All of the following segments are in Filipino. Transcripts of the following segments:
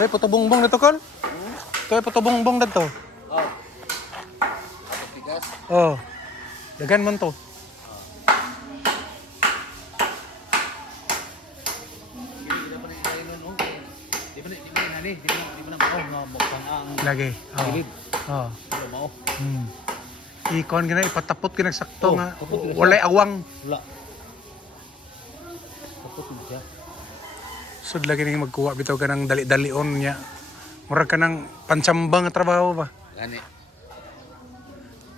May puto-bongbong dito, Kol? Ito ay puto-bongbong dito. Oh. Tigas. Oh. Dagan man to. Lagi. Oh. Oh. Ikon gina ipatapot gina sakto nga. Walay awang. Wala. Tapos na siya. Sud lagi ning magkuha bitaw ka ng dali-dalion niya. Murag ka ng pansambang nga trabaho ba? Gani.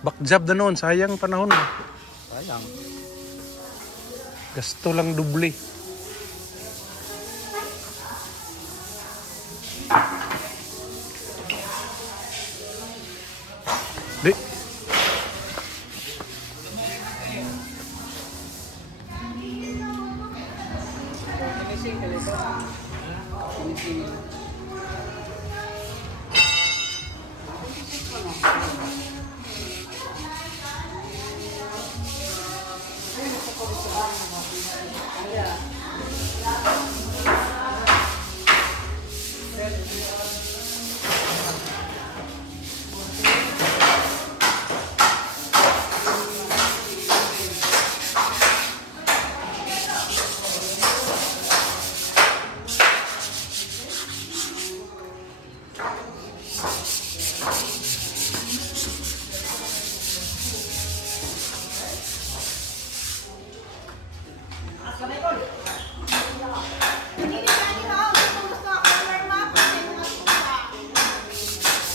Back job na noon, sayang panahon ba? Sayang. Gasto lang doble. Di.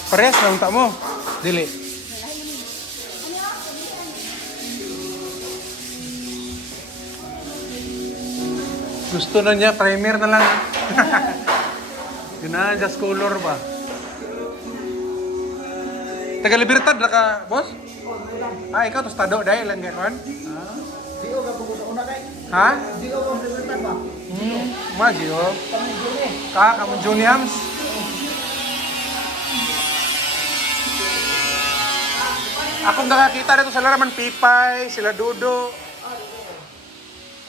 Parehas na unta mo. Dili. Gusto na niya, primer na lang. Yun na, just color ba? Taga Libertad na ka, boss? Ah, ikaw, tostado dahil lang gano'n? Di ko ka una kay. Ha? Di ko ka Libertad ba? Magi, oh. Kamon Juniams. Akong nakakita dito sa laraman, Pipay, sila Dudo.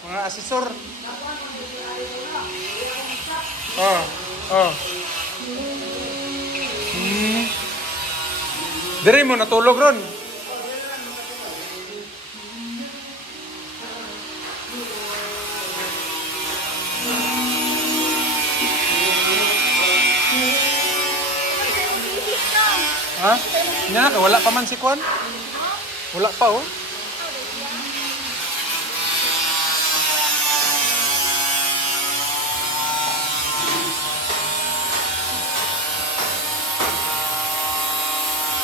Mga asesor. Oh, oh. Diri mo natulog ron. Ha? Nya na wala pa man si Kwan? Wala pa oh.